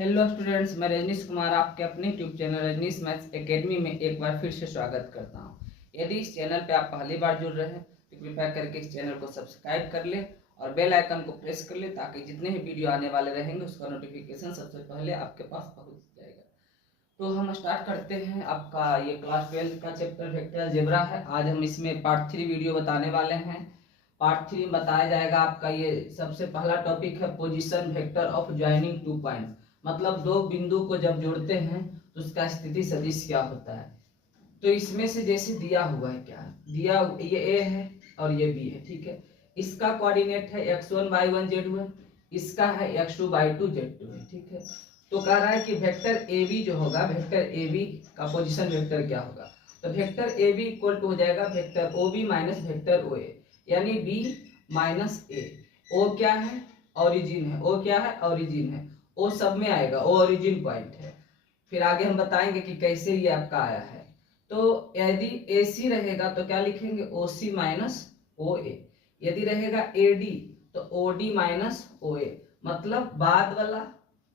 Hello students, मैं रजनीश कुमार आपके अपने YouTube channel Rajnish maths academy में एक बार फिर से स्वागत करता हूं। यदि इस चैनल पे आप पहली बार जुड़ रहे हैं तो कृपया करके इस चैनल को सब्सक्राइब कर ले और बेल आइकन को प्रेस कर ले ताकि जितने भी वीडियो आने वाले रहेंगे उसका नोटिफिकेशन सबसे पहले आपके पास पहुंच जाएगा। तो हम स्टार्ट करते हैं। आपका ये क्लास 12 का चैप्टर वेक्टर अलजेब्रा है। आज हम इसमें पार्ट 3 वीडियो बताने वाले हैं। पार्ट 3 में बताया जाएगा आपका ये सबसे पहला टॉपिक है position vector of joining two point, मतलब दो बिंदु को जब जोड़ते हैं तो उसका स्थिति सदिश क्या होता है। तो इसमें से जैसे दिया हुआ है, क्या दिया, ये ए है और ये बी है, ठीक है। इसका कोऑर्डिनेट है x1y1 z1, इसका है x2y2 z2 है, ठीक है। तो कह रहा है कि वेक्टर ए बी जो होगा, वेक्टर ए बी का पोजीशन वेक्टर क्या होगा। तो vector A B equal to हो जाएगा vector O B minus vector O A, यानी बी माइनस ए। ओ क्या है, ओरिजिन है। ओ क्या है, ओरिजिन है। ओ सब में आएगा, ओ ओरिजिन पॉइंट है। फिर आगे हम बताएंगे कि कैसे ये आपका आया है। तो यदि ए सी रहेगा तो क्या लिखेंगे, ओ सी माइनस ओ ए। यदि रहेगा ए डी तो ओ डी माइनस ओ ए, मतलब बाद वाला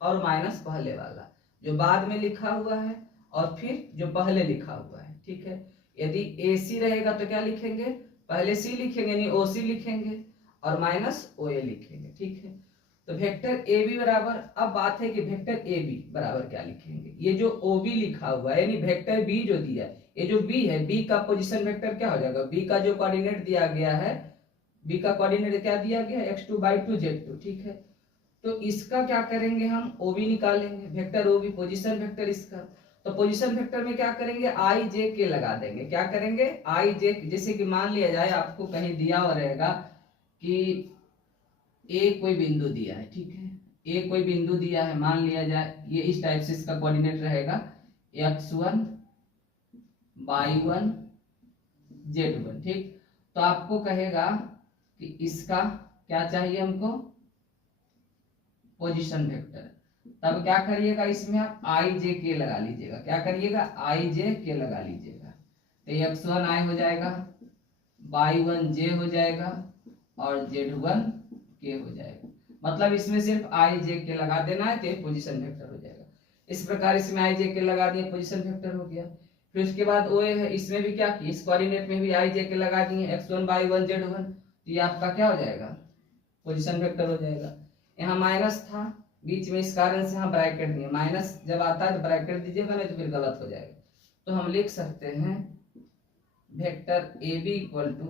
और माइनस पहले वाला, जो बाद में लिखा हुआ है और फिर जो पहले लिखा हुआ है, ठीक है। यदि ए सी रहेगा तो क्या लिखेंगे, पहले सी लिखेंगे यानी ओ सी लिखेंगे और माइनस ओ ए लिखेंगे, ठीक है। तो वेक्टर ए बी बराबर, अब बात है कि वेक्टर ए बी बराबर क्या लिखेंगे। ये जो ओ बी लिखा हुआ है यानी वेक्टर बी जो दिया है, ये जो बी है, बी का पोजीशन वेक्टर क्या हो जाएगा, बी का जो कोऑर्डिनेट दिया गया है, बी का कोऑर्डिनेट क्या दिया गया है, x2/2 z2, ठीक है। तो इसका क्या करेंगे, हम ओ बी निकालेंगे, vector O B position vector इसका। तो पोजीशन वेक्टर में क्या करेंगे, आई जे के लगा देंगे। क्या करेंगे, आई जे। जैसे कि मान लिया जाए आपको कहीं दिया हुआ रहेगा कि ए कोई बिंदु दिया है, ठीक है। ए कोई बिंदु दिया है, मान लिया जाए ये इस टाइप से इसका कोऑर्डिनेट रहेगा x1 y1 z1, ठीक। तो आपको कहेगा कि इसका क्या चाहिए हमको, पोजीशन वेक्टर। तब क्या करिएगा, इसमें आप आई जे के लगा लीजिएगा। क्या करिएगा, आई जे के लगा लीजिएगा। तो x1 आई हो जाएगा, y1 जे हो जाएगा और z1 के हो जाएगा। मतलब इसमें सिर्फ आई जे के लगा देना है तो ये पोजीशन वेक्टर हो जाएगा। इस प्रकार इसमें आई जे के लगा दिए, पोजीशन वेक्टर हो गया। फिर उसके बाद ओ है, इसमें भी क्या किया, इस कोऑर्डिनेट में भी आई जे के लगा दिए, x1 y1 z1। तो ये आपका क्या हो जाएगा, पोजीशन वेक्टर हो जाएगा। यहाँ माइनस था बीच में, इस कारण से यहाँ ब्रैकेट दिए। माइनस जब आता है तो ब्रैकेट दीजिएगा, नहीं तो फिर गलत हो जाएगा। तो हम लिख सकते हैं vector A B equal to,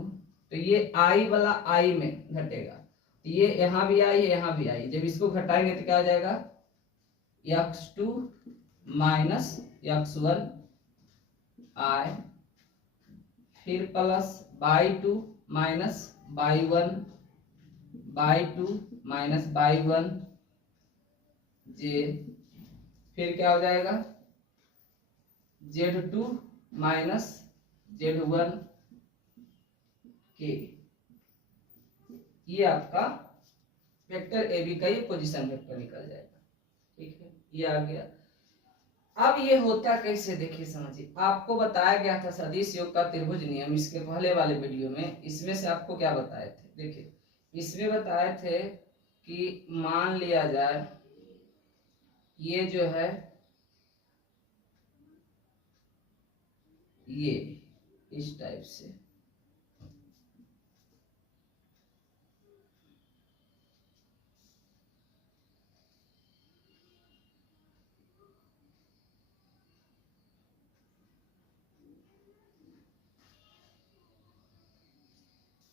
तो ये आई वाला आई में घटेगा, ये यहाँ भी आई है यहाँ भी आई, जब इसको घटाएंगे तो क्या हो जाएगा, x2 माइनस x1 आई, फिर plus y2 minus y1 y2 minus y1 जे, फिर क्या हो जाएगा z2 माइनस z1 के। ये आपका वेक्टर ए बी का ये पोजीशन वेक्टर निकल जाएगा, ठीक है। ये आ गया। अब ये होता कैसे, देखिए समझिए। आपको बताया गया था सदिश योग का त्रिभुज नियम इसके पहले वाले वीडियो में। इसमें से आपको क्या बताए थे, देखिए इसमें बताए थे कि मान लिया जाए ये जो है ये इस टाइप से,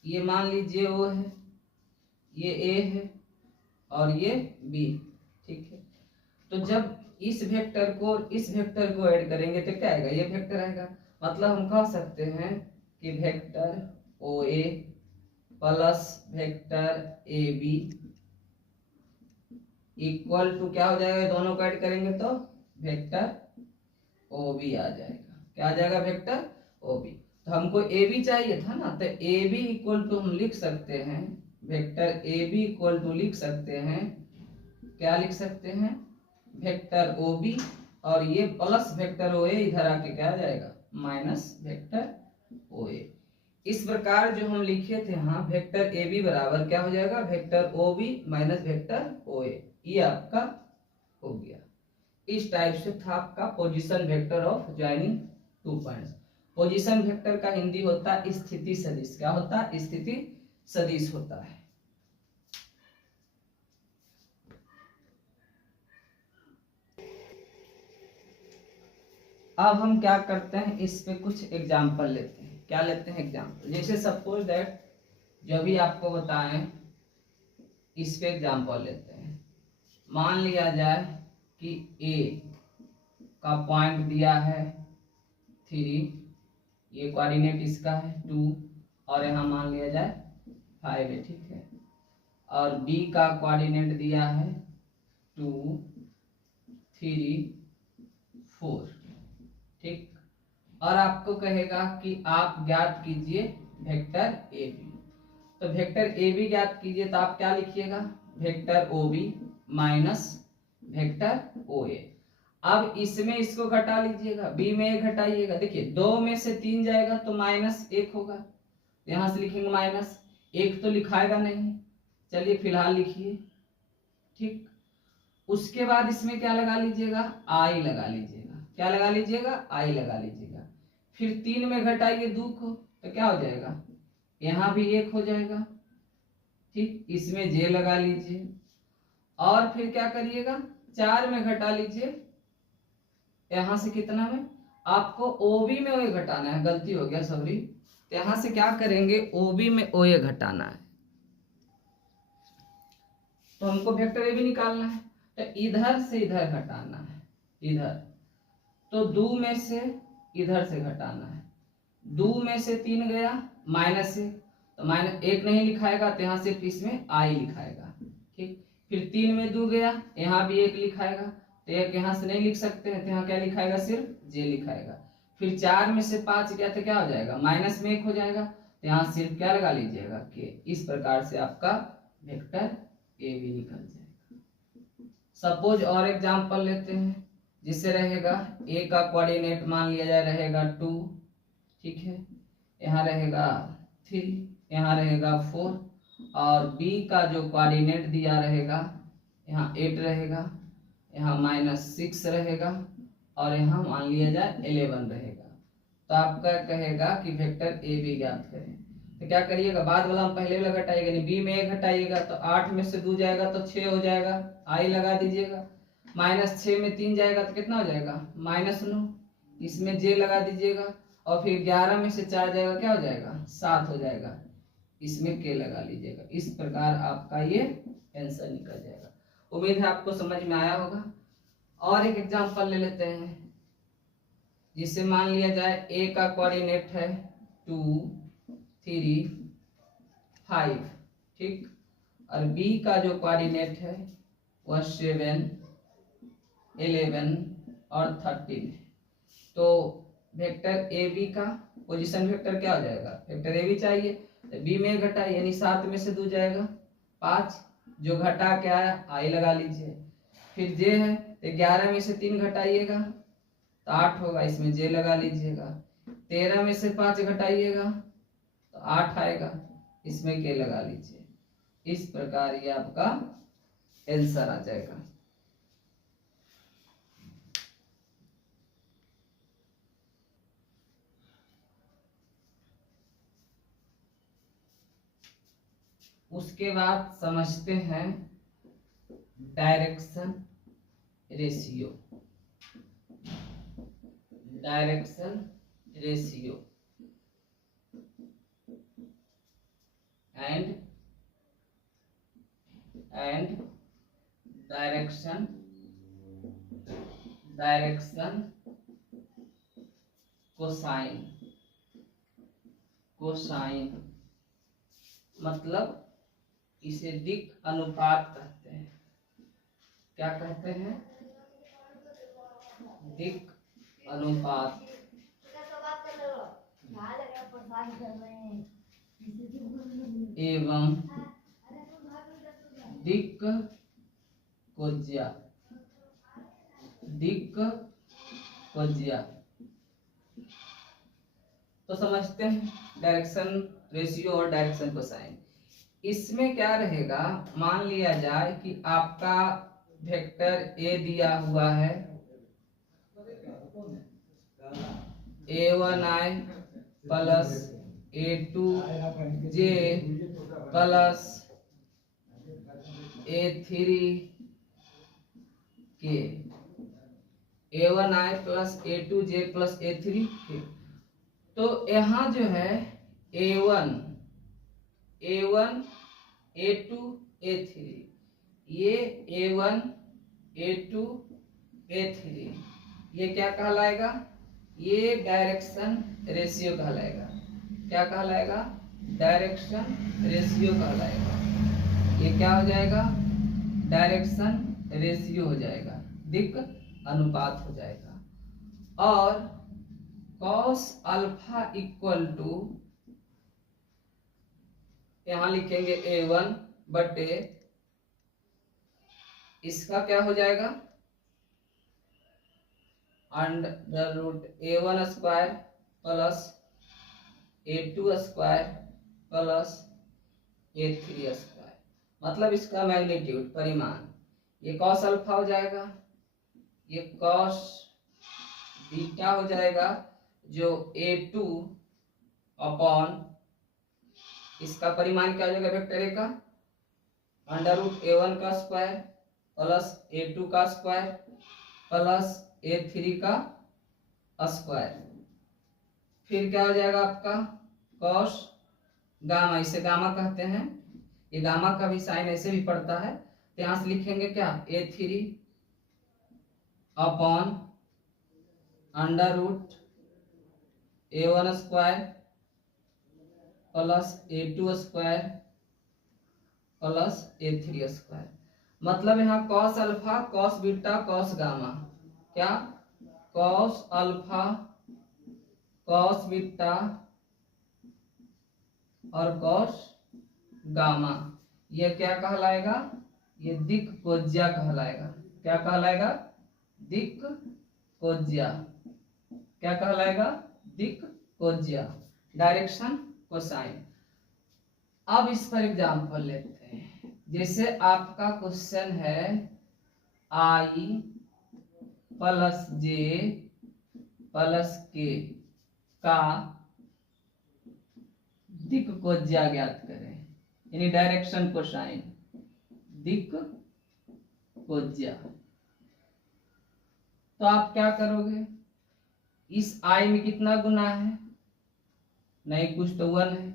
ये मान लीजिए ओ है, ये ए है और ये बी, ठीक है। तो जब इस वेक्टर को इस वेक्टर को ऐड करेंगे तो क्या आएगा, ये वेक्टर आएगा। मतलब हम कह सकते हैं कि vector O A plus vector A B equal to क्या हो जाएगा, दोनों को ऐड करेंगे तो वेक्टर ओ बी आ जाएगा। क्या आ जाएगा, वेक्टर ओ बी। तो हमको ए बी चाहिए था ना, तो ए बी इक्वल टू हम लिख सकते हैं, vector A B equal to लिख सकते हैं, क्या लिख सकते हैं, वेक्टर ओ बी और ये प्लस वेक्टर ओ ए इधर आके क्या आ जाएगा, माइनस वेक्टर ओ ए। इस प्रकार जो हम लिखे थे यहाँ वेक्टर ए बी बराबर क्या हो जाएगा, vector O B minus vector O A. ये आपका हो गया। इस टाइप से था आपका position vector of joining two points. Position vector का हिंदी होता है स्थिति सदिश। क्या होता है? स्थिति सदिश होता है। अब हम क्या करते हैं, इस पे कुछ एग्जाम्पल लेते हैं। क्या लेते हैं? एग्जाम्पल। जैसे सपोज दैट जो भी आपको बताएं इस पे एग्जाम्पल लेते हैं। मान लिया जाए कि ए का पॉइंट दिया है 3, ये कोऑर्डिनेट इसका है 2, और यहाँ मान लिया जाए 5 है, ठीक है। और बी का कोऑर्डिनेट दिया है 2, 3, 4, ठीक। और आपको कहेगा कि आप ज्ञात कीजिए वेक्टर ए बी। तो वेक्टर ए बी ज्ञात कीजिए, तो आप क्या लिखिएगा? Vector O B minus vector O A. अब इसमें इसको घटा लीजिएगा, बी में ए घटाइएगा। देखिए 2 में से 3 जाएगा तो -1 होगा, यहां से लिखेंगे माइनस 1 तो लिखाएगा नहीं। चलिए फिलहाल लिखिए, ठीक। उसके बाद इसमें क्या लगा लीजिएगा? आई लगा लीजिएगा। क्या लगा लीजिएगा? आई लगा लीजिएगा। फिर 3 में घटाइए 2 को, तो क्या हो जाएगा? यहाँ भी 1 हो जाएगा, ठीक। इसमें जे लगा लीजिए और फिर क्या करिएगा? 4 में घटा लीजिए, यहां से कितना में? आपको ओबी में ओए घटाना है, गलती हो गया सॉरी। तो यहां से क्या करेंगे? ओबी में ओए घटाना है, तो हमको वेक्टर ए भी निकालना है। तो इधर से इधर घटाना है, इधर तो 2 में से इधर से घटाना है। 2 में से 3 गया -1, तो -1 नहीं लिखाएगा, तो यहाँ सिर्फ इसमें आई लिखाएगा, ठीक। फिर 3 में 2 गया, यहाँ भी 1 लिखाएगा, तो 1 यहाँ से नहीं लिख सकते हैं, तो यहाँ क्या लिखाएगा? सिर्फ जे लिखाएगा। फिर 4 में से 5 गया, तो क्या हो जाएगा? माइनस में 1 हो जाएगा, तो यहाँ सिर्फ क्या लगा लीजिएगा? के। इस प्रकार से आपका वेक्टर ए भी निकल जाएगा। सपोज और एग्जाम्पल लेते हैं, जिससे रहेगा ए का कोऑर्डिनेट मान लिया जाए रहेगा 2, ठीक है। यहाँ रहेगा 3, यहाँ रहेगा 4, और बी का जो कोऑर्डिनेट दिया रहेगा यहाँ 8 रहेगा, यहाँ -6 रहेगा, और यहाँ मान लिया जाए 11 रहेगा। तो आपका कहेगा कि वेक्टर ए बी ज्ञात करें। तो क्या करिएगा? बाद वाला हम पहले वाला घटाइएगा, नहीं बी में 1 घटाइएगा, तो 8 में से 2 जाएगा तो 6 हो जाएगा, आई लगा दीजिएगा। -6 में 3 जाएगा तो कितना हो जाएगा? -9, इसमें जे लगा दीजिएगा। और फिर 11 में से 4 जाएगा, क्या हो जाएगा? 7 हो जाएगा, इसमें के लगा लीजिएगा। इस प्रकार आपका ये आंसर निकल जाएगा। उम्मीद है आपको समझ में आया होगा। और एक एग्जांपल ले लेते हैं, जिससे मान लिया जाए ए का कोऑर्डिनेट है 2, 3, 5, ठीक। और बी का जो कोऑर्डिनेट है वह 7, 11 और 13 है। तो वेक्टर ए बी का पोजीशन वेक्टर क्या हो जाएगा? वेक्टर ए बी चाहिए, तो बी में घटा यानी 7 में से 2 जाएगा 5, जो घटा क्या आया? आई लगा लीजिए। फिर जे है तो 11 में से 3 घटाइएगा तो 8 होगा, इसमें जे लगा लीजिएगा। 13 में से 5 घटाइएगा तो 8 आएगा, इसमें के लगा लीजिए। इस प्रकार ये आपका आंसर आ जाएगा। उसके बाद समझते हैं direction ratio. Direction ratio and direction cosine मतलब इसे दिक् अनुपात कहते हैं। क्या कहते हैं? दिक् अनुपात। एवं दिक् कोज्या। तो समझते हैं डायरेक्शन रेशियो और डायरेक्शन कोसाइन। इसमें क्या रहेगा? मान लिया जाए कि आपका वेक्टर ए दिया हुआ है a1i plus a2j plus a3k, a1i plus a2j plus a3k। तो यहाँ जो है a1 a2 a3, ये a1 a2 a3 ये क्या कहलाएगा? ये डायरेक्शन रेशियो कहलाएगा। क्या कहलाएगा? डायरेक्शन रेशियो कहलाएगा। ये क्या हो जाएगा? डायरेक्शन रेशियो हो जाएगा, दिक् अनुपात हो जाएगा। और कॉस अल्फा इक्वल टू, यहां लिखेंगे a1 बटे इसका क्या हो जाएगा? Under root a1 square plus a2 square plus a3 square, मतलब इसका मैग्नीट्यूड परिमाण। ये कॉस अल्फा हो जाएगा, ये कॉस बीटा हो जाएगा, जो a2 अपॉन इसका परिमाण क्या हो जाएगा वेक्टर ए का, अंडर रूट a1 का स्क्वायर प्लस a2 का स्क्वायर प्लस a3 का स्क्वायर। फिर क्या हो जाएगा आपका कॉस गामा, इसे गामा कहते हैं। ये गामा का भी साइन ऐसे भी पड़ता है, तो यहां से लिखेंगे क्या a3 upon under root a1 square plus a2 square plus a3 square. मतलब यहाँ cos alpha cos beta cos gamma, क्या कॉस अल्फा कॉस बीटा और कॉस गामा, ये क्या कहलाएगा? ये दिक् कोज्या कहलाएगा। क्या कहलाएगा? दिक् कोज्या। क्या कहलाएगा? दिक् कोज्या, डायरेक्शन कोसाइन। अब इस पर एग्जाम्पल लेते हैं। जैसे आपका क्वेश्चन है i plus j plus k का दिक् कोज्या ज्ञात करें, यानी डायरेक्शन कोसाइन, दिक् कोज्या। तो आप क्या करोगे? इस i में कितना गुना है? नहीं, कुछ तो 1 है।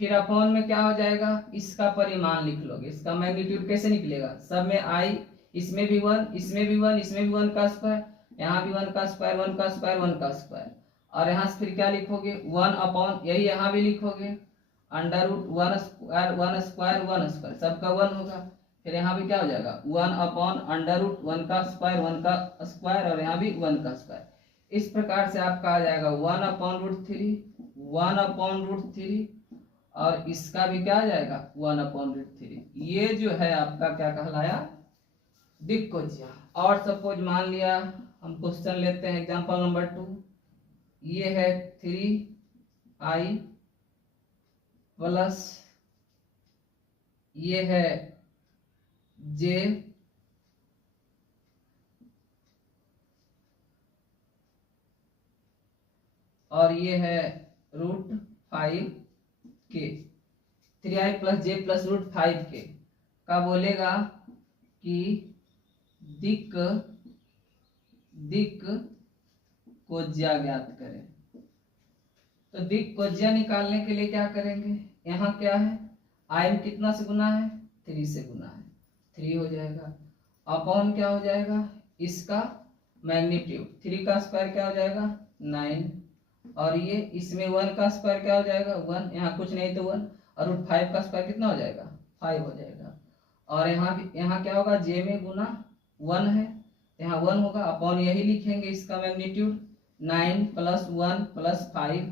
फिर अपॉन में क्या हो जाएगा? इसका परिमाण लिख लोगे। इसका मैग्नीट्यूड कैसे निकलेगा? सब में i, इसमें भी 1, इसमें भी 1, इसमें भी 1 का स्क्वायर, यहाँ भी 1 का स्क्वायर, 1 का स्क्वायर, 1 का स्क्वायर। और यहाँ से फिर क्या लिखोगे? 1 अपॉन, यही यहाँ भी लिखोगे under root 1 square 1 square 1 square, सबका 1 होगा। फिर यहाँ भी क्या हो जाएगा? 1 अपॉन अंडर रूट 1 का स्क्वायर 1 का स्क्वायर, और यहाँ भी 1 का स्क्वायर। इस प्रकार से आपका आ जाएगा 1 अपॉन रूट 3, 1 अपॉन रूट 3, और इसका भी क्या आ जाएगा? 1 अपॉन रूट 3। ये जो है आपका क्या कहलाया? दिक् कोज्या। और सपोज मान लिया हम क्वेश्चन लेते हैं एग्जांपल नंबर 2। ये है 3i प्लस ये है j और ये है root 5k। 3i plus j plus root 5k का बोलेगा कि दिक् कोज्या ज्ञात करें। तो दिक् कोज्या निकालने के लिए क्या करेंगे? यहाँ क्या है? i में कितना से गुना है? 3 से गुना है, 3 हो जाएगा। अपॉन क्या हो जाएगा? इसका मैग्नीट्यूड, 3 का स्क्वायर क्या हो जाएगा? 9, और ये इसमें 1 का स्क्वायर क्या हो जाएगा? 1, यहाँ कुछ नहीं तो 1, और रूट 5 का स्क्वायर कितना हो जाएगा? 5 हो जाएगा। और यहाँ भी, यहाँ क्या होगा? j में गुना 1 है, यहाँ 1 होगा, अपॉन यही लिखेंगे इसका मैग्नीट्यूड 9 प्लस 1 प्लस 5,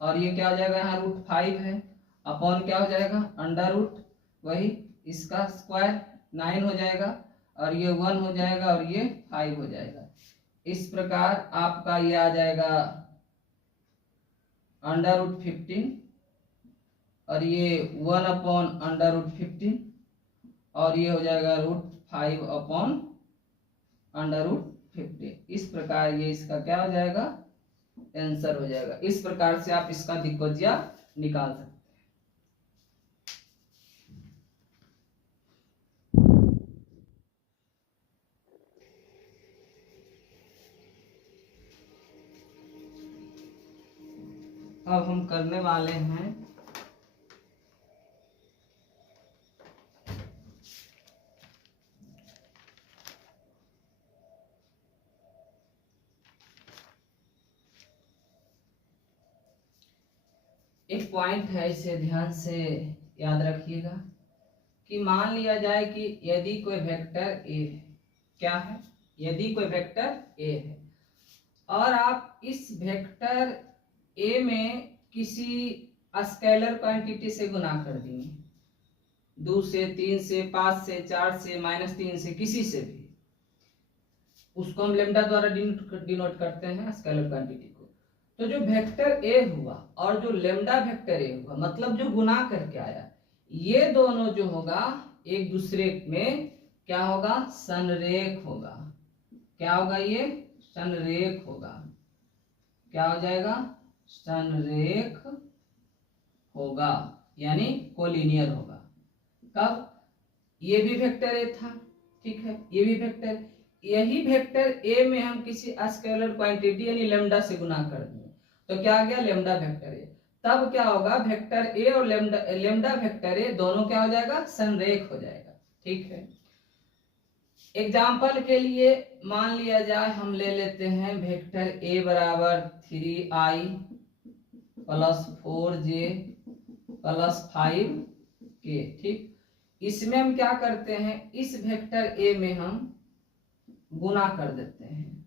और ये क्या हो जाएगा? यहाँ रूट 5 है, अपॉन क्या हो जाएगा? अंडर रूट वही इसका स्क्वायर 9 हो जाएगा, और ये 1 हो जाएगा, और ये 5 हो जाएगा। इस प्रकार आपका ये आ जाएगा अंडर रूट 15, और ये 1 अपॉन अंडर रूट 15, और ये हो जाएगा रूट 5 अपॉन अंडर रूट 15। इस प्रकार ये इसका क्या हो जाएगा? आंसर हो जाएगा। इस प्रकार से आप इसका दिक्कतिया निकाल सकते हैं। अब हम करने वाले हैं एक पॉइंट है, इसे ध्यान से याद रखिएगा कि मान लिया जाए कि यदि कोई वेक्टर ए है, क्या है, यदि कोई वेक्टर ए है और आप इस वेक्टर ए में किसी स्केलर क्वांटिटी से गुना कर दिए, 2 से, 3 से, 5 से, 4 से, -3 से, किसी से भी, उसको हम लेमडा द्वारा डिनोट करते हैं स्केलर क्वांटिटी को। तो जो वेक्टर ए हुआ और जो लेमडा वेक्टर ए हुआ, मतलब जो गुना करके आया, ये दोनों जो होगा एक दूसरे में क्या होगा, संरेख होगा। क्या होगा, ये संरेख होगा। क्या हो जाएगा, संरेख होगा, यानी कोलिनियर होगा। कब, ये भी वेक्टर ए था, ठीक है, ये भी वेक्टर, यही वेक्टर ए में हम किसी स्केलर क्वांटिटी यानी लेमडा से गुना कर दें तो क्या आ गया, लेमडा वेक्टर ए। तब क्या होगा, वेक्टर ए और लेमडा वेक्टर ए दोनों क्या हो जाएगा, संरेख हो जाएगा। ठीक है, एग्जाम्पल के लिए मान लिया जाए, हम ले लेते हैं वेक्टर ए बराबर 3i + 4j + 5k। ठीक, इसमें हम क्या करते हैं, इस वेक्टर ए में हम गुना कर देते हैं,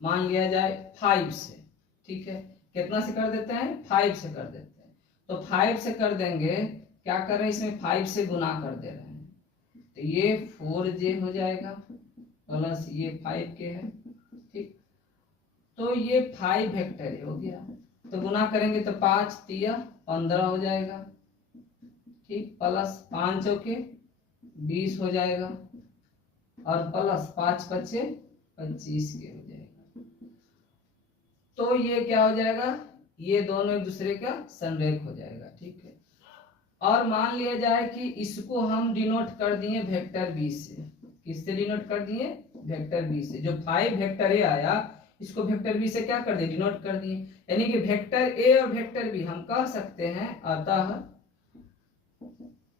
मान लिया जाए 5 से। ठीक है, कितना से कर देते हैं, 5 से कर देते हैं। तो 5 से कर देंगे, क्या कर रहे हैं, इसमें 5 से गुना कर दे रहे हैं, तो ये 4j हो जाएगा प्लस ये 5k है। ठीक, तो ये 5 वेक्टर हो गया, तो गुना करेंगे तो 5 तिया 15 हो जाएगा। ठीक, प्लस 5 चौके 20 हो जाएगा और प्लस 5 पचे 25 के हो जाएगा। तो ये क्या हो जाएगा, ये दोनों एक दूसरे का संरेख हो जाएगा। ठीक है, और मान लिया जाए कि इसको हम डिनोट कर दिए वेक्टर बी से। किससे डिनोट कर दिए, वेक्टर बी से। जो 5 वेक्टर ए आया, इसको वेक्टर बी से क्या कर दिए, डिनोट कर दिए, यानी कि वेक्टर ए और वेक्टर बी हम कह सकते हैं, अतः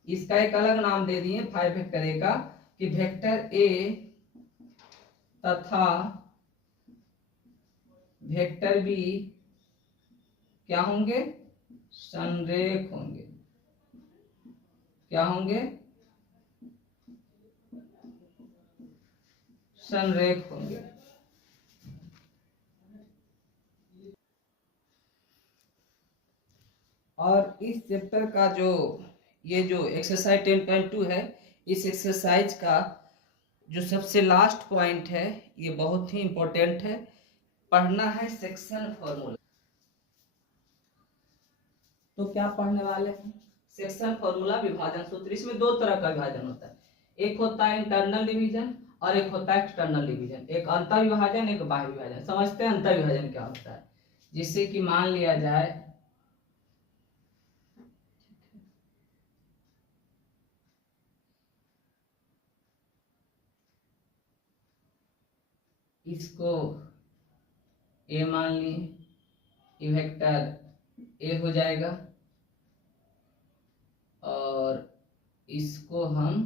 इसका एक अलग नाम दे दिए 5 वेक्टर ए का, कि वेक्टर ए तथा वेक्टर बी क्या होंगे, संरेख होंगे। क्या होंगे, संरेख होंगे। और इस चैप्टर का ये जो एक्सरसाइज 10.2 है, इस एक्सरसाइज का जो सबसे लास्ट पॉइंट है, ये बहुत ही इंपॉर्टेंट है, पढ़ना है सेक्शन फॉर्मूला। तो क्या पढ़ने वाले हैं, सेक्शन फॉर्मूला, विभाजन सूत्र। इसमें 2 तरह का विभाजन होता है, एक होता है इंटरनल डिवीजन और एक होता है एक्सटर्नल डिवीजन। एक अंतर विभाजन, एक बाह्य विभाजन। समझते हैं अंतर विभाजन क्या होता है, जिससे कि मान लिया जाए इसको ए मान लिए, ये वेक्टर ए हो जाएगा, और इसको हम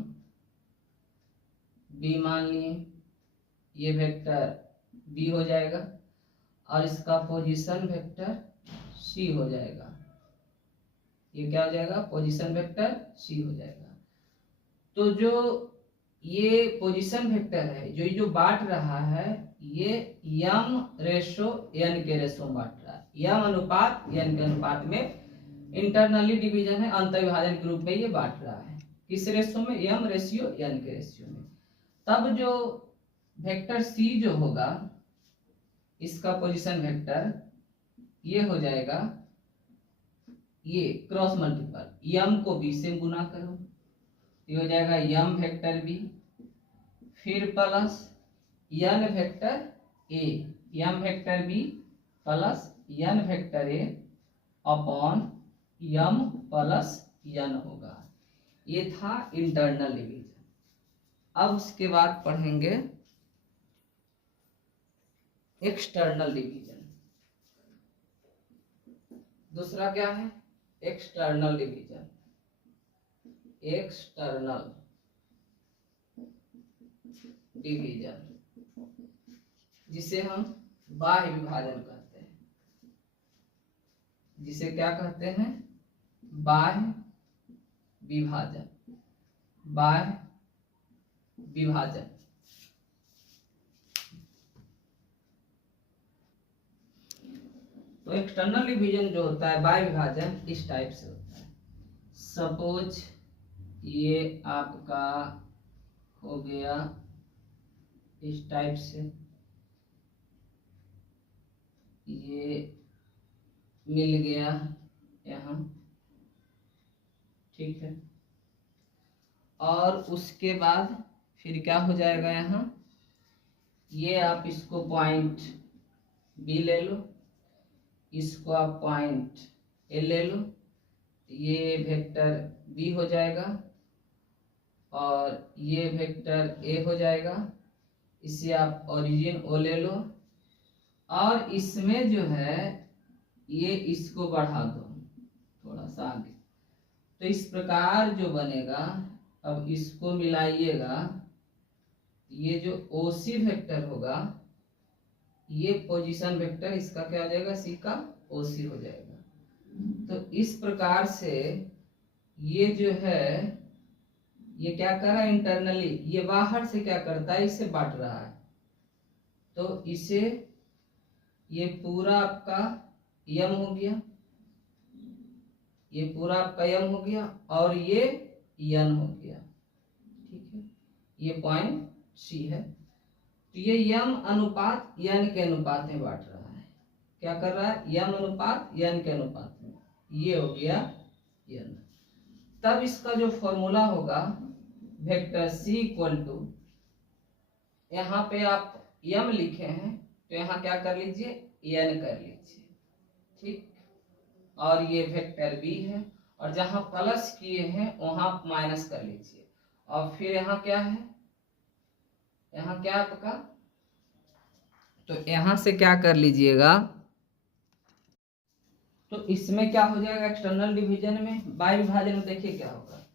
बी मान लिए, ये वेक्टर बी हो जाएगा, और इसका पोजीशन वेक्टर सी हो जाएगा। ये क्या हो जाएगा, पोजीशन वेक्टर सी हो जाएगा। तो जो ये पोजीशन वेक्टर है, जो बांट रहा है, ये यम रेशो एन के रेशो में बांट रहा है, यम अनुपात एन के अनुपात में इंटरनली डिवीजन है, अंतर विभाजन के रूप में ये बांट रहा है। किस रेशो में, यम रेशियो एन के रेशियो में। तब जो वेक्टर सी जो होगा, इसका पोजीशन वेक्टर ये हो जाएगा, ये क्रॉस मल्टीपल, यम को बी से गुना करो, ये हो जाएगा यम वेक्टर बी, फिर plus N vector A, M vector B plus N vector A upon M plus N होगा। ये था इंटरनल डिवीजन। अब उसके बाद पढ़ेंगे एक्सटर्नल डिवीजन। दूसरा क्या है? External division. एक्सटर्नल डिवीजन जिसे हम बाह्य विभाजन कहते हैं। जिसे क्या कहते हैं? बाह्य विभाजन। बाह्य विभाजन। तो एक्सटर्नल डिवीजन जो होता है, बाह्य विभाजन, इस टाइप से होता है। सपोज ये आपका हो गया इस टाइप से, ये मिल गया यहाँ, ठीक है। और उसके बाद फिर क्या हो जाएगा यहाँ, ये आप इसको पॉइंट बी ले लो, इसको आप पॉइंट ए ले लो, ये वेक्टर बी हो जाएगा और ये वेक्टर ए हो जाएगा। इसे आप ओरिजिन ओ ले लो और इसमें जो है ये इसको बढ़ा दो थोड़ा सा आगे, तो इस प्रकार जो बनेगा। अब इसको मिलाइएगा, ये जो ओसी वेक्टर होगा, ये पोजीशन वेक्टर इसका क्या हो जाएगा? सी का ओसी हो जाएगा। तो इस प्रकार से ये जो है, ये क्या कर रहा है? इंटरनली ये बाहर से क्या करता है? इसे बांट रहा है। तो इसे ये पूरा आपका यम हो गया, ये पूरा आपका यम हो गया और ये यन हो गया, ठीक है। ये पॉइंट सी है। तो ये यम अनुपात यन के अनुपात में बांट रहा है। क्या कर रहा है? यम अनुपात यन के अनुपात में। ये हो गया यन। तब इसका जो फॉर्मूला होगा, वेक्टर सी इक्वल टू, यहाँ पे आप यम लिखे हैं तो यहाँ क्या कर लीजिए? एन कर लीजिए, ठीक। और ये वेक्टर बी है और जहां प्लस किए हैं वहां माइनस कर लीजिए। और फिर यहाँ क्या है? यहाँ क्या आपका, तो यहाँ से क्या कर लीजिएगा, तो इसमें क्या हो जाएगा? एक्सटर्नल डिवीजन में, बाह्य विभाजन में देखिए क्या होगा।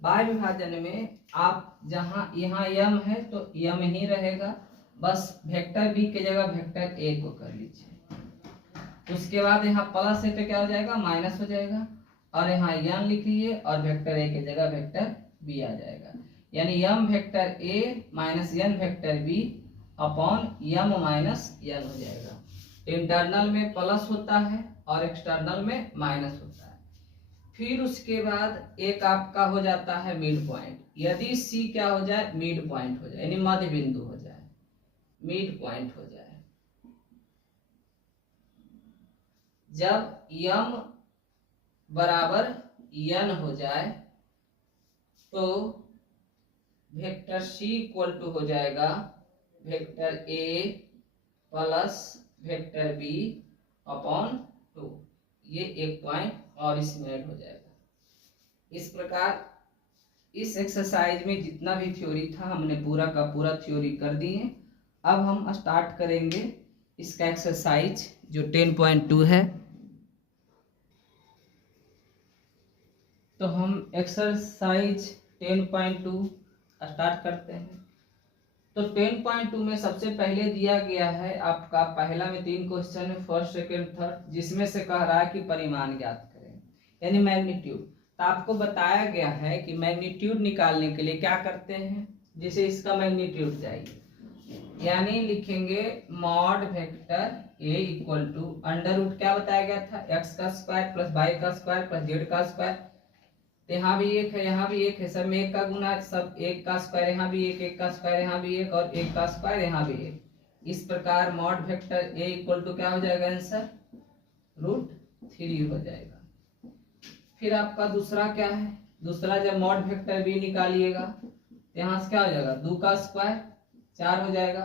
बाह्य विभाजन में आप जहां यहाँ यम है तो यम ही रहेगा, बस वेक्टर बी के जगह वेक्टर ए को कर लीजिए। उसके बाद यहाँ प्लस है तो क्या हो जाएगा? माइनस हो जाएगा। और यहाँ यन लिखिए और वेक्टर ए के जगह वेक्टर बी आ जाएगा। यानी M vector A minus N vector B upon M minus N हो जाएगा। इंटरनल में प्लस होता है और एक्सटर्नल में माइनस होता है। फिर उसके बाद एक आपका हो जाता है मिड पॉइंट। यदि सी क्या हो जाए? मिड पॉइंट हो जाए, यानी मध्य बिंदु हो जाए, मिड पॉइंट हो जाए। जब यम बराबर यन हो जाए तो वेक्टर सी इक्वल टू हो जाएगा vector A plus vector B upon 2। ये एक पॉइंट और इसमें ऐड हो जाएगा। इस प्रकार इस एक्सरसाइज में जितना भी थ्योरी था हमने पूरा का पूरा थ्योरी कर दिए। अब हम स्टार्ट करेंगे इसका एक्सरसाइज जो 10.2 है। तो हम एक्सरसाइज 10.2 स्टार्ट करते हैं। तो 10.2 में सबसे पहले दिया गया है आपका पहला में 3 क्वेश्चन है, फर्स्ट सेकंड थर्ड, जिसमें से कह रहा है कि परिमाण ज्ञात करें, यानी मैग्नीट्यूड। तो आपको बताया गया है कि मैग्नीट्यूड निकालने के लिए क्या करते हैं, जैसे इसका मैग्नीट्यूड चाहिए, यानी लिखेंगे mod vector A equal to under root क्या बताया गया था? एक्स का स्क्वायर प्लस वाई का स्क्वायर प्लस जेड का स्क्वायर। यहाँ भी एक है, यहाँ भी एक है, सब में एक का गुना, सब एक का स्क्वायर, यहाँ भी एक का स्क्वायर, यहाँ भी एक और एक का स्क्वायर, यहाँ भी एक। इस प्रकार mod vector A equal to क्या हो जाएगा? आंसर √3 हो जाएगा। फिर आपका दूसरा क्या है? दूसरा जब मॉड वेक्टर बी निकालिएगा यहाँ से क्या हो जाएगा? 2 का स्क्वायर 4 हो जाएगा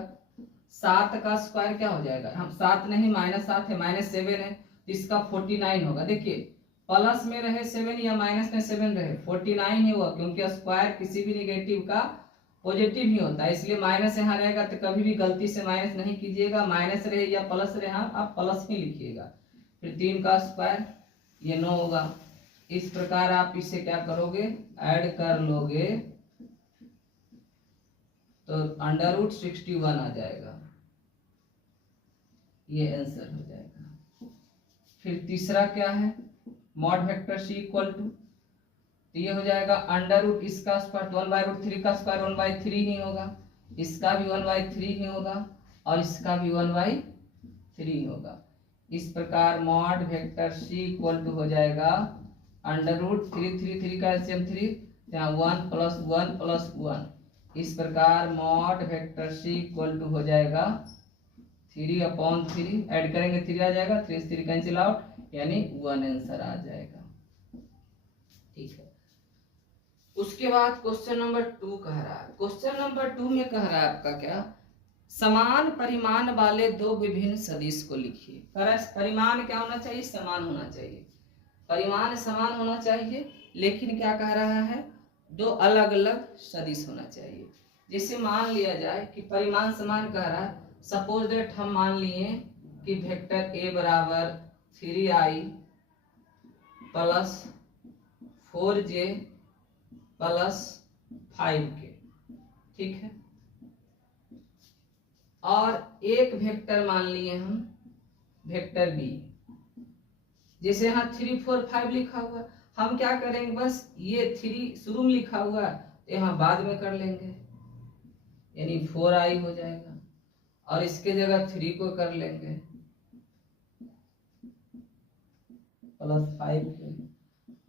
7 का स्क्वायर क्या हो जाएगा, हम 7 नहीं -7 है, -7 है, तो इसका 49 होगा। देखिए प्लस में रहे 7 या माइनस में 7 रहे 49 ही हुआ, क्योंकि स्क्वायर किसी भी नेगेटिव का पॉजिटिव ही होता है, इसलिए माइनस यहाँ रहेगा। तो कभी भी गलती से माइनस नहीं कीजिएगा, माइनस रहे या प्लस रहे हाँ आप प्लस ही लिखिएगा। फिर 3 का स्क्वायर ये 9 होगा। इस प्रकार आप इसे क्या करोगे, ऐड कर लोगे तो √61 आ जाएगा, ये आंसर हो जाएगा। फिर तीसरा क्या है, mod vector C equal to, तो ये हो जाएगा √ इसका स्क्वायर 1/√3 का स्क्वायर 1/3 ही होगा, इसका भी 1/3 ही होगा और इसका भी 1/3 ही होगा। इस प्रकार mod vector C equal to हो जाएगा √3 का एलसीएम 3, यहाँ 1 + 1 + 1। इस प्रकार mod vector C equal to हो जाएगा 3/3, ऐड करेंगे 3 आ जाएगा, 3 से 3 कैंसिल आउट, यानी 1 आंसर आ जाएगा। ठीक है, उसके बाद क्वेश्चन नंबर 2 कह रहा है, क्वेश्चन नंबर 2 में कह रहा है आपका क्या, समान परिमाण वाले दो विभिन्न सदिश को लिखिए। परिमाण क्या होना चाहिए, समान होना चाहिए, परिमाण समान होना चाहिए, लेकिन क्या कह रहा है, दो अलग अलग सदिश होना चाहिए। जैसे मान लिया जाए कि परिमाण समान कह रहा है, सपोज दैट हम मान लिए कि वेक्टर a बराबर 3i + 4j + 5k, ठीक है। और एक वेक्टर मान लिए हम वेक्टर b, जैसे यहाँ 3 4 5 लिखा हुआ, हम क्या करेंगे, बस ये 3 शुरू में लिखा हुआ तो यहाँ बाद में कर लेंगे, यानी 4i हो जाएगा, और इसके जगह 3 को कर लेंगे +5k।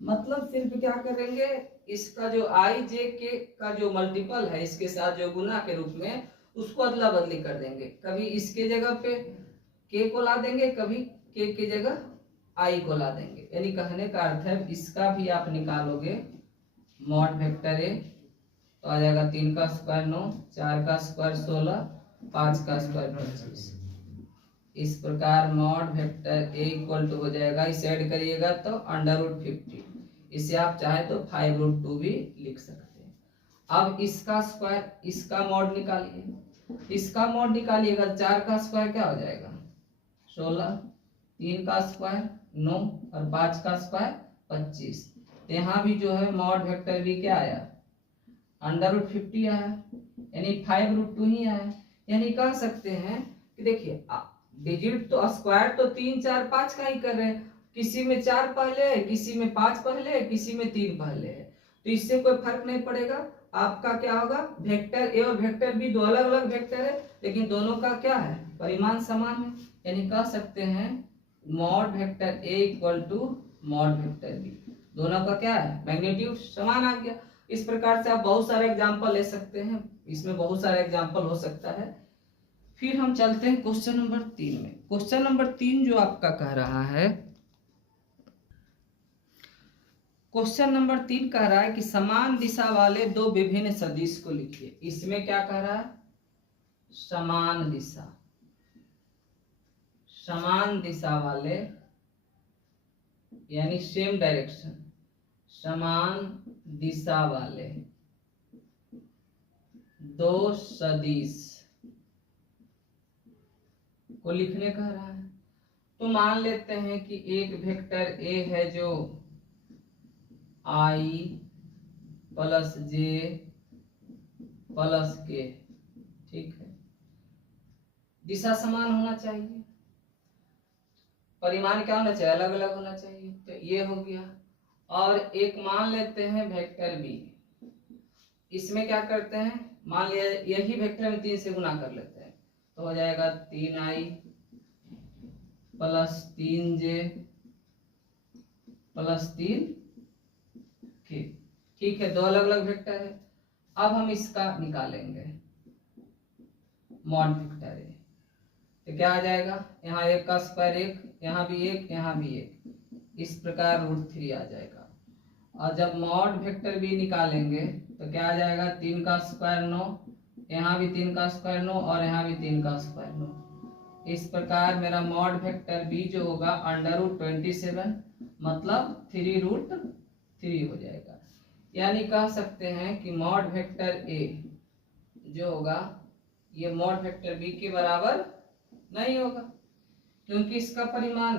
मतलब सिर्फ क्या करेंगे, इसका जो i j k का जो मल्टीपल है इसके साथ जो गुना के रूप में, उसको अदला बदली कर देंगे, कभी इसके जगह पे k को ला देंगे, कभी k की जगह i को ला देंगे। यानी कहने का अर्थ है इसका भी आप निकालोगे मॉड वेक्टर a, तो आ जाएगा 3 का स्क्वायर 9, 4 का स्क्वायर 16, 5 का स्क्वायर 25। इस प्रकार mod vector a equal to हो जाएगा, इसे ऐड करिएगा तो √50, इसे आप चाहे तो 5√2 भी लिख सकते हैं। अब इसका स्क्वायर, इसका मॉड निकालिए, इसका मॉड निकालिएगा, 4 का स्क्वायर क्या हो जाएगा 16, 3 का स्क्वायर 9 और 5 का स्क्वायर 25। तो यहाँ भी जो है मॉड वेक्टर भी क्या आया, √50 आया, यानी 5√2 ही आया। यानी कह सकते हैं कि देखिए डिजिट तो स्क्वायर तो 3 4 5 का ही कर रहे हैं, किसी में 4 पहले है, किसी में 5 पहले है, किसी में 3 पहले है, तो इससे कोई फर्क नहीं पड़ेगा। आपका क्या होगा, वेक्टर ए और वेक्टर बी दो अलग अलग वेक्टर है, लेकिन दोनों का क्या है, परिमाण समान है। यानी कह सकते हैं mod vector A equal to mod vector B, दोनों का क्या है, मैग्नीट्यूड समान आ गया। इस प्रकार से आप बहुत सारे एग्जाम्पल ले सकते हैं, इसमें बहुत सारे एग्जाम्पल हो सकता है। फिर हम चलते हैं क्वेश्चन नंबर 3 में। क्वेश्चन नंबर 3 जो आपका कह रहा है, क्वेश्चन नंबर 3 कह रहा है कि समान दिशा वाले दो विभिन्न सदिश को लिखिए। इसमें क्या कह रहा है, समान दिशा, समान दिशा वाले यानी सेम डायरेक्शन, समान दिशा वाले दो सदिश को लिखने कह रहा है। तो मान लेते हैं कि एक वेक्टर a है जो i + j + k, ठीक है, दिशा समान होना चाहिए, परिमाण क्या होना चाहिए, अलग अलग होना चाहिए, तो ये हो गया। और एक मान लेते हैं वेक्टर b, इसमें क्या करते हैं, मान लिया यही वेक्टर में 3 से गुना कर लेते हैं, तो हो जाएगा 3i + 3j + 3k, ठीक है, दो अलग अलग वेक्टर है। अब हम इसका निकालेंगे मॉड वेक्टर ए, तो क्या आ जाएगा, यहाँ 1 का स्क्वायर 1, यहाँ भी 1, यहाँ भी 1, इस प्रकार √3 आ जाएगा। और जब मॉड वेक्टर बी निकालेंगे तो क्या आ जाएगा, 3 का स्क्वायर 9, यहाँ भी 3 का स्क्वायर 9 और यहाँ भी 3 का स्क्वायर 9। इस प्रकार मेरा मॉड वेक्टर बी जो होगा √27 मतलब 3√3 हो जाएगा। यानी कह सकते हैं कि मॉड वेक्टर ए जो होगा ये मॉड वेक्टर बी के बराबर नहीं होगा, क्योंकि इसका परिमाण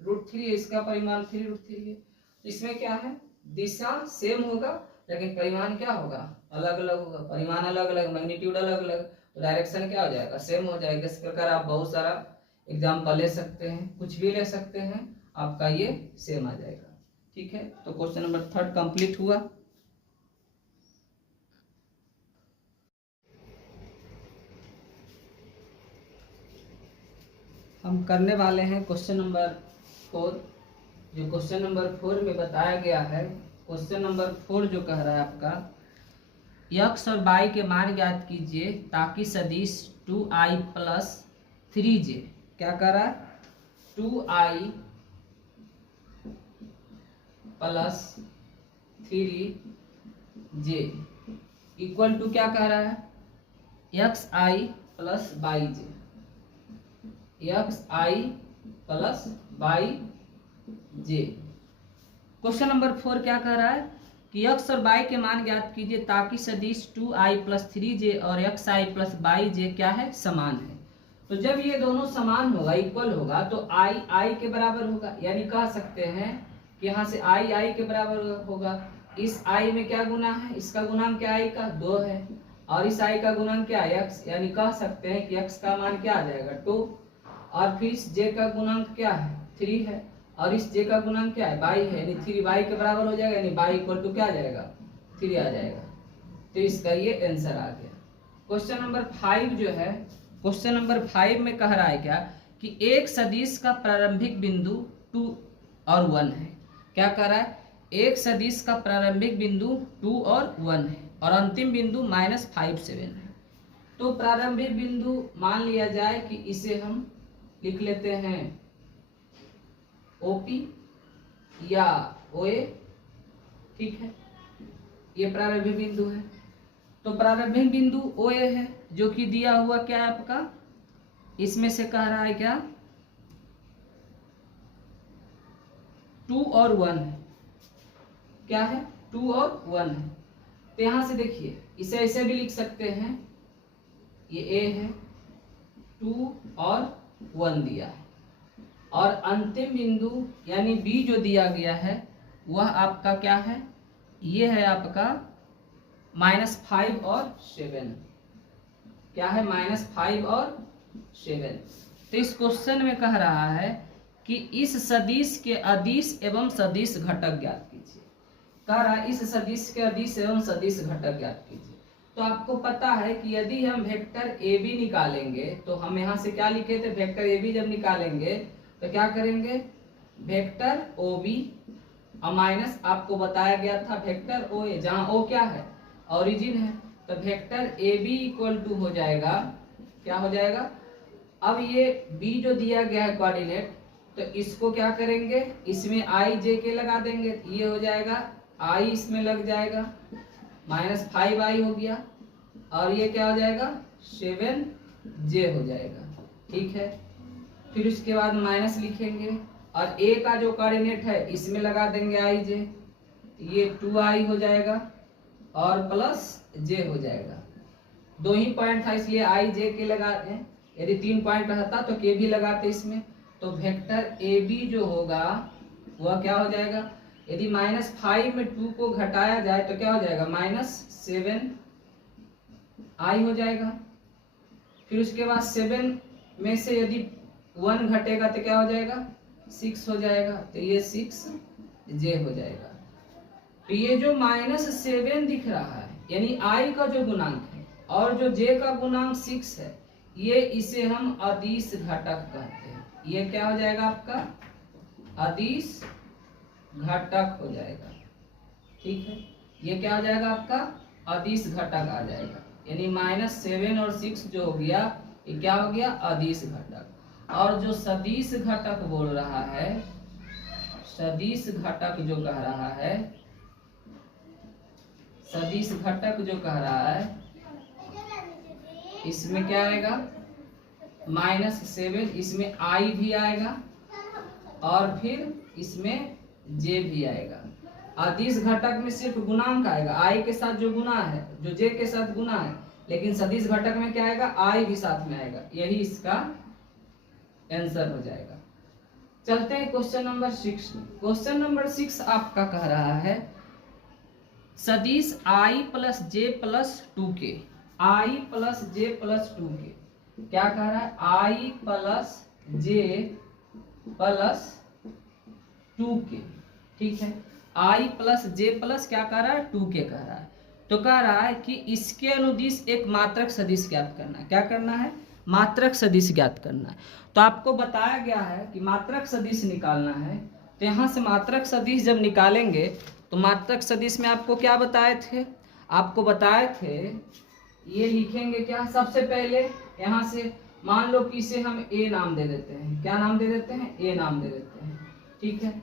√3 है, इसका परिमाण 3√3 है। इसमें क्या है, दिशा सेम होगा लेकिन परिमाण क्या होगा, अलग अलग होगा। परिमाण अलग अलग, मैग्नीट्यूड अलग अलग, तो डायरेक्शन क्या हो जाएगा, सेम हो जाएगा। इस प्रकार आप बहुत सारा एग्जाम्पल ले सकते हैं, कुछ भी ले सकते हैं, आपका ये सेम आ जाएगा। ठीक है, तो क्वेश्चन नंबर 3 कंप्लीट हुआ। हम करने वाले हैं क्वेश्चन नंबर 4। जो क्वेश्चन नंबर 4 में बताया गया है, क्वेश्चन नंबर 4 जो कह रहा है आपका x और y के मान ज्ञात कीजिए ताकि सदिश 2i + 3j, क्या कह रहा है, 2i + 3j इक्वल टू क्या कह रहा है, xi + yj, xi + yj। Question number 4 क्या कह रहा है कि x और y के मान ज्ञात कीजिए ताकि सदिश 2i + 3j और xi + yj क्या है, समान है। तो जब ये दोनों समान होगा, इक्वल होगा, तो i के बराबर होगा। यानी कह सकते हैं कि यहाँ से i के बराबर होगा। इस i में क्या गुना है, इसका गुणांक क्या i का 2 है और इस i का गुणांक क्या है x। यानी कह सकते हैं कि x का मान क्या आ जाएगा 2 और फिर इस j का गुणांक क्या है 3 है और इस j का गुणांक क्या है y है, यानी 3y के बराबर हो जाएगा। यानी y इक्वल टू क्या आ जाएगा 3 आ जाएगा। तो इसका ये आंसर आ गया। क्वेश्चन नंबर 5 जो है, क्वेश्चन नंबर 5 में कह रहा है क्या कि एक सदिश का प्रारंभिक बिंदु 2 और 1 है। क्या कह रहा है, एक सदिश का प्रारंभिक बिंदु 2 और 1 है और अंतिम बिंदु -5 7 है। तो प्रारंभिक बिंदु मान लिया जाए कि इसे हम लिख लेते हैं OP या OA। ठीक है, ये प्रारंभिक बिंदु है। तो प्रारंभिक बिंदु OA है जो कि दिया हुआ क्या है आपका, इसमें से कह रहा है क्या 2 और 1 है। क्या है, 2 और 1 है। तो यहां से देखिए इसे ऐसे भी लिख सकते हैं, ये A है, 2 और 1 दिया है और अंतिम बिंदु यानी B जो दिया गया है वह आपका क्या है, ये है आपका -5 और 7। क्या है, -5 और 7। तो इस क्वेश्चन में कह रहा है कि इस सदिश के अदिश एवं सदिश घटक ज्ञात कीजिए। कह रहा है इस सदिश के अदिश एवं सदिश घटक ज्ञात कीजिए। तो आपको पता है कि यदि हम वेक्टर ए बी निकालेंगे, तो हम यहाँ से क्या लिखे थे, वेक्टर ए बी जब निकालेंगे तो क्या करेंगे, वेक्टर ओ बी और माइनस आपको बताया गया था वेक्टर ओ ए, जहाँ ओ क्या है, ओरिजिन है। तो vector A B equal to हो जाएगा, क्या हो जाएगा, अब ये बी जो दिया गया है कोऑर्डिनेट, तो इसको क्या करेंगे, इसमें आई जे के लगा देंगे, ये हो जाएगा आई इसमें लग जाएगा, -5i हो गया और ये क्या हो जाएगा 7j हो जाएगा। ठीक है, फिर उसके बाद माइनस लिखेंगे और a का जो कोऑर्डिनेट है इसमें लगा देंगे i j, ये 2i हो जाएगा और +j हो जाएगा। 2 ही पॉइंट था इसलिए i j के लगाते हैं, यदि 3 पॉइंट रहता तो k भी लगाते इसमें। तो वेक्टर ए बी जो होगा वह क्या हो जाएगा, यदि -5 में 2 को घटाया जाए तो क्या हो जाएगा, -7i हो जाएगा। फिर उसके बाद 7 में से यदि 1 घटेगा तो क्या हो जाएगा 6 हो जाएगा, तो ये 6j हो जाएगा। तो ये जो -7 दिख रहा है यानी i का जो गुणांक है और जो j का गुणांक 6 है, ये इसे हम अदिश घटक कहते हैं। ये क्या हो जाएगा आपका अदिश घटक हो जाएगा। ठीक है, ये क्या हो जाएगा आपका अदिश घटक आ जाएगा। यानी -7 और 6 जो हो गया ये क्या हो गया अदिश घटक। और जो सदिश घटक बोल रहा है, सदिश घटक जो कह रहा है, सदिश घटक जो कह रहा है इसमें क्या आएगा -7, इसमें i भी आएगा और फिर इसमें j भी आएगा। अदिश घटक में सिर्फ गुणांक आएगा, i के साथ जो गुना है, जो j के साथ गुना है, लेकिन सदिश घटक में क्या आएगा, i भी साथ में आएगा। यही इसका आंसर हो जाएगा। चलते हैं क्वेश्चन नंबर 6। क्वेश्चन नंबर 6 आपका कह रहा है सदिश i plus J plus 2k, i plus J plus 2k, क्या कह रहा है, i plus J plus 2k, ठीक है। i प्लस जे प्लस क्या कह रहा है, 2k कह रहा है। तो कह रहा है कि इसके अनुदिश एक मात्रक सदिश ज्ञात करना है। क्या करना है, मात्रक सदिश ज्ञात करना है। तो आपको बताया गया है कि मात्रक सदिश निकालना है। तो यहाँ से मात्रक सदिश जब निकालेंगे तो मात्रक सदिश में आपको क्या बताए थे, आपको बताए थे ये लिखेंगे क्या, सबसे पहले यहाँ से मान लो कि इसे हम a नाम दे देते हैं। क्या नाम दे देते हैं, a नाम दे देते हैं, ठीक है।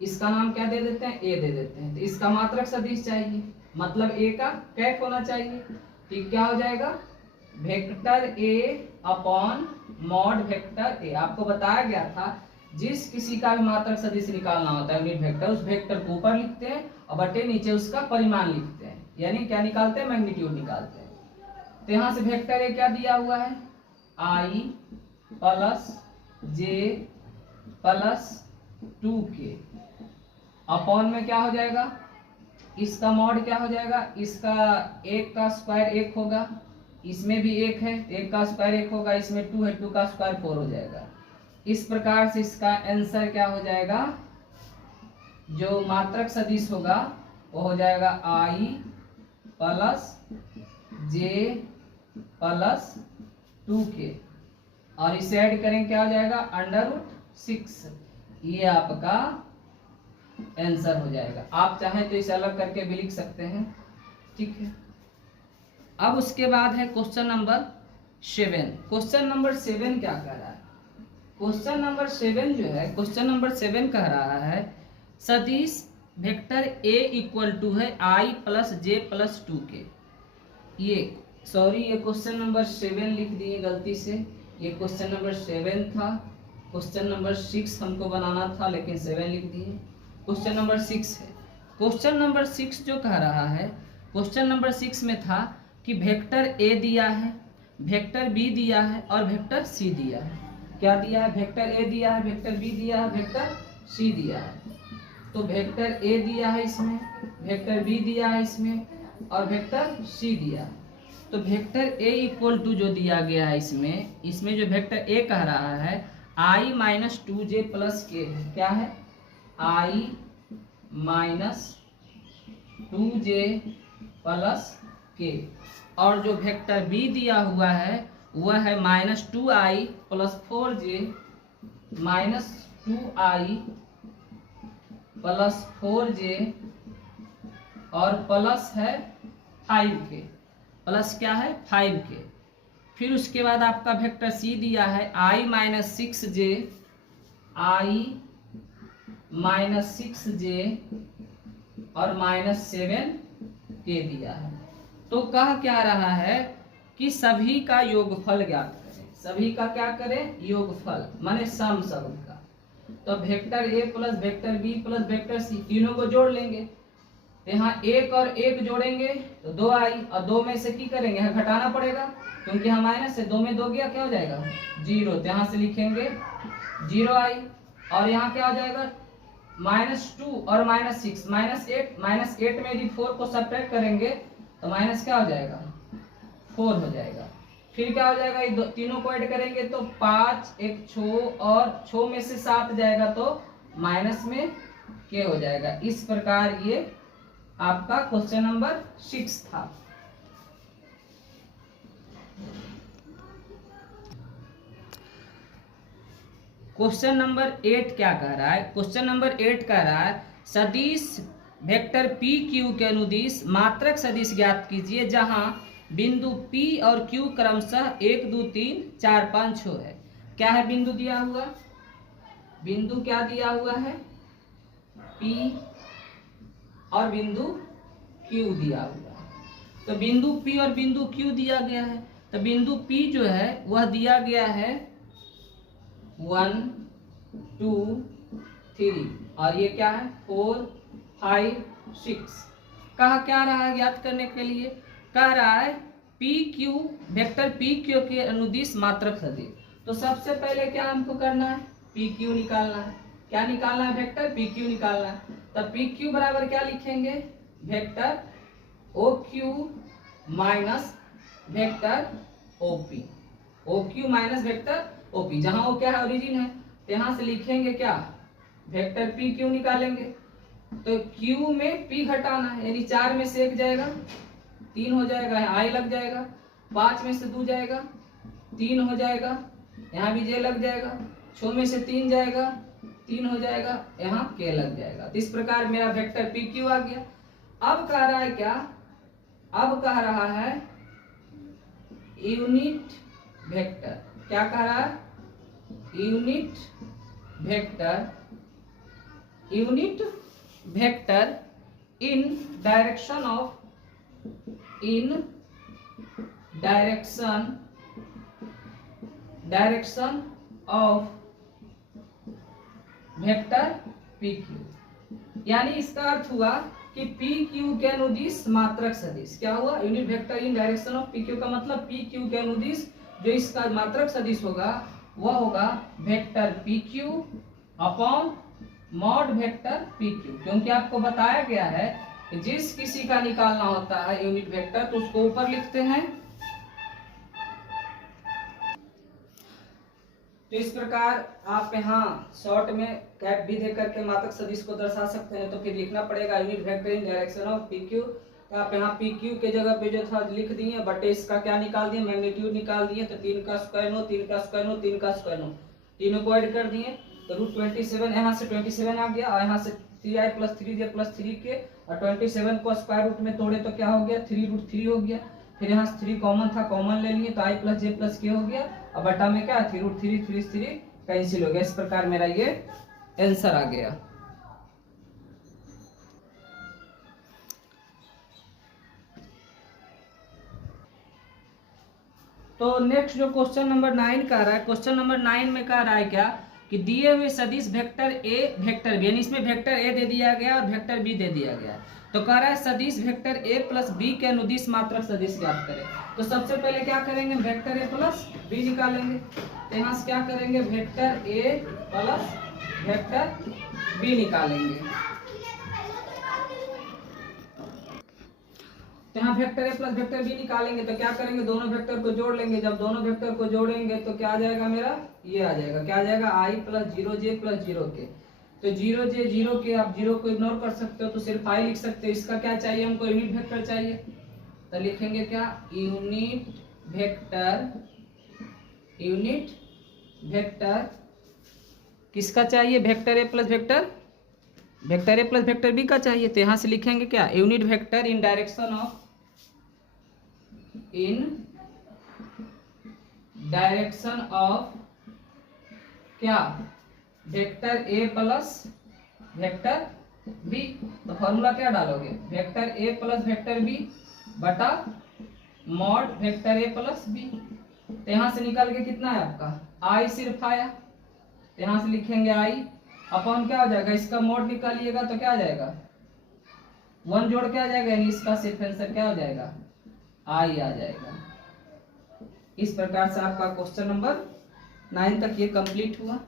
इसका नाम क्या दे देते हैं, a दे देते हैं। तो इसका मात्रक सदिश चाहिए, मतलब a का कैप होना चाहिए। ठीक, क्या हो जाएगा, vector a upon mod vector a। आपको बताया गया था जिस किसी का भी मात्रक सदिश निकालना होता है यूनिट वेक्टर, उस वेक्टर को ऊपर लिखते हैं और बटे नीचे उसका परिमाण लिखते हैं, यानी क्या निकालते हैं, मैग्नीट्यूड निकालते हैं। तो यहाँ से वेक्टर a क्या दिया हुआ है, i plus J plus 2k upon में क्या हो जाएगा, इसका मॉड क्या हो जाएगा, इसका 1 का स्क्वायर 1 होगा, इसमें भी 1 है, 1 का स्क्वायर 1 होगा, इसमें 2 है, 2 का स्क्वायर 4 हो जाएगा। इस प्रकार से इसका आंसर क्या हो जाएगा, जो मात्रक सदिश होगा वो हो जाएगा i plus J plus 2k और इसे ऐड करें क्या हो जाएगा, √6। ये आपका आंसर हो जाएगा। आप चाहें तो इसे अलग करके भी लिख सकते हैं, ठीक है। अब उसके बाद है क्वेश्चन नंबर 7। क्वेश्चन नंबर 7 क्या कह रहा है, क्वेश्चन नंबर 7 जो है, क्वेश्चन नंबर 7 कह रहा है सदिश वेक्टर a इक्वल टू है i plus J plus 2k। ये क्वेश्चन नंबर 7 लिख दिए गलती से, ये क्वेश्चन नंबर 7 था। क्वेश्चन नंबर 6 हमको बनाना था लेकिन 7 लिख दिए। क्वेश्चन नंबर 6 है। क्वेश्चन नंबर 6 जो कह रहा है, क्वेश्चन नंबर 6 में था कि वेक्टर a दिया है, वेक्टर b दिया है और वेक्टर c दिया है। क्या दिया है, वेक्टर a दिया है, वेक्टर b दिया है, वेक्टर c दिया है। तो वेक्टर a दिया है इसमें, वेक्टर b दिया है इसमें और वेक्टर c दिया है। तो वेक्टर a इक्वल टू जो दिया गया है इसमें जो वेक्टर a कह रहा है i minus 2j plus k है। क्या है, i minus 2j plus k। और जो वेक्टर b दिया हुआ है वह है -2i plus 4j minus 2i plus 4j और प्लस है 5k, प्लस क्या है 5k। फिर उसके बाद आपका वेक्टर c दिया है i minus 6j, i minus 6j और माइनस 7k दिया है। तो कह क्या रहा है कि सभी का योगफल ज्ञात करें। सभी का क्या करें, योगफल, माने सम सब का। तो vector a plus vector b plus vector c तीनों को जोड़ लेंगे। तो यहाँ 1 और 1 जोड़ेंगे तो 2i और 2 में से की करेंगे, यहाँ घटाना पड़ेगा क्योंकि यहाँ माइनस से 2 में 2 गया, क्या हो जाएगा 0। तो यहाँ से लिखेंगे 0i और यहाँ क्या हो जाएगा -2 और -6 -8 में यदि 4 को सब्ट्रैक्ट करेंगे तो माइनस क्या हो जाएगा 4 हो जाएगा। फिर क्या हो जाएगा, ये तीनों को ऐड करेंगे तो 5 1 6 और 6 में से 7 जाएगा तो माइनस में k हो जाएगा। इस प्रकार ये आपका क्वेश्चन नंबर 6 था। क्वेश्चन नंबर 8 क्या कह रहा है, क्वेश्चन नंबर 8 कह रहा है सदिश वेक्टर p q के अनुदिश मात्रक सदिश ज्ञात कीजिए जहां बिंदु p और q क्रमशः 1 2 3 4 5 6 है। क्या है, बिंदु दिया हुआ, बिंदु क्या दिया हुआ है p और बिंदु q दिया हुआ है। तो बिंदु p और बिंदु q दिया गया है तो बिंदु P जो है वह दिया गया है 1 2 3 और ये क्या है 4 5 6। कहा क्या रहा है ज्ञात करने के लिए, कह रहा है P Q vector P Q के अनुदिश मात्रक सदिश। तो सबसे पहले क्या हमको करना है, पी क्यू निकालना है। क्या निकालना है, वेक्टर पी क्यू निकालना है। तब पी क्यू बराबर क्या लिखेंगे, vector O Q minus vector O P, O Q minus vector O P. जहां वो क्या है ओरिजिन है, तो यहां से लिखेंगे क्या, वेक्टर पी क्यू निकालेंगे। तो क्यू में पी घटाना है, यानी 4 में से 1 जाएगा 3 हो जाएगा, आई लग जाएगा। 5 में से 2 जाएगा 3 हो जाएगा, यहाँ भी जे लग जाएगा। 6 में से 3 जाएगा 3 हो जाएगा, यहाँ के लग जाएगा। तो इस प्रकार मेरा वेक्टर पी क्यू आ गया। अब कह रहा है क्या, अब कह रहा है यूनिट वेक्टर। क्या कह रहा है, unit vector, unit vector in direction of, in direction of vector P Q. यानी इसका अर्थ हुआ कि पी क्यू के अनुदिश मात्रक सदिश। क्या हुआ, unit vector in direction of P Q का मतलब पी क्यू के अनुदिश जो इसका मात्रक सदिश होगा वह होगा vector P Q upon mod vector P Q. क्योंकि आपको बताया गया है कि जिस किसी का निकालना होता है यूनिट वेक्टर तो उसको ऊपर लिखते हैं। तो इस प्रकार आप यहाँ शॉर्ट में कैप भी दे करके मात्रक सदिश को दर्शा सकते हैं। तो फिर लिखना पड़ेगा unit vector in direction of P Q. तो आप यहाँ पी क्यू के जगह पे जो था लिख दिए, बटे इसका क्या निकाल दिए, मैग्नीट्यूड निकाल दिए। तो 3 का स्क्वायर नो, 3 का स्क्वायर नो, 3 का स्क्वायर नो, तीनों को ऐड कर दिए तो रूट 27 यहाँ से 27 आ गया और यहाँ से 3i प्लस 3j प्लस 3 के और 27 को स्क्वायर रूट में तोड़े तो क्या हो गया 3√3 हो गया। फिर यहाँ से 3 कॉमन था, कॉमन ले लिए तो i plus j plus k हो गया और बटा में क्या 3√3 3 कैंसिल हो गया। इस प्रकार मेरा ये आंसर आ गया। तो नेक्स्ट जो क्वेश्चन नंबर 9 कह रहा है, क्वेश्चन नंबर 9 में कह रहा है क्या कि दिए हुए सदिश वेक्टर ए वेक्टर बी, यानी इसमें वेक्टर ए दे दिया गया और वेक्टर बी दे दिया गया। तो कह रहा है सदिश वेक्टर ए प्लस बी के अनुदिश मात्रक सदिश ज्ञात करें। तो सबसे पहले क्या करेंगे, वेक्टर ए प्लस बी निकालेंगे। तो यहाँ से क्या करेंगे, vector A plus vector B निकालेंगे। तो यहाँ vector A plus vector B निकालेंगे तो क्या करेंगे, दोनों वेक्टर को जोड़ लेंगे। जब दोनों वेक्टर को जोड़ेंगे तो क्या आ जाएगा, मेरा ये आ जाएगा। क्या आ जाएगा, आई प्लस 0j प्लस 0k। तो 0j 0k, आप 0 को इग्नोर कर सकते हो तो सिर्फ आई लिख सकते हो। इसका क्या चाहिए हमको, यूनिट वेक्टर चाहिए। तो लिखेंगे क्या, यूनिट वेक्टर, यूनिट वेक्टर किसका चाहिए, vector A plus vector B का चाहिए। तो यहाँ से लिखेंगे क्या, unit vector in direction of, in direction of क्या, vector A plus vector B. तो फॉर्मूला क्या डालोगे, vector A plus vector B बटा mod vector A plus B. तो यहाँ से निकल के कितना है आपका, आई सिर्फ आया। तो यहाँ से लिखेंगे आई अपॉन क्या हो जाएगा, इसका मॉड निकालिएगा तो क्या आ जाएगा 1 जोड़ के आ जाएगा, यानी इसका सिर्फ आंसर क्या हो जाएगा, आई आ जाएगा। इस प्रकार से आपका क्वेश्चन नंबर 9 तक ये कंप्लीट हुआ।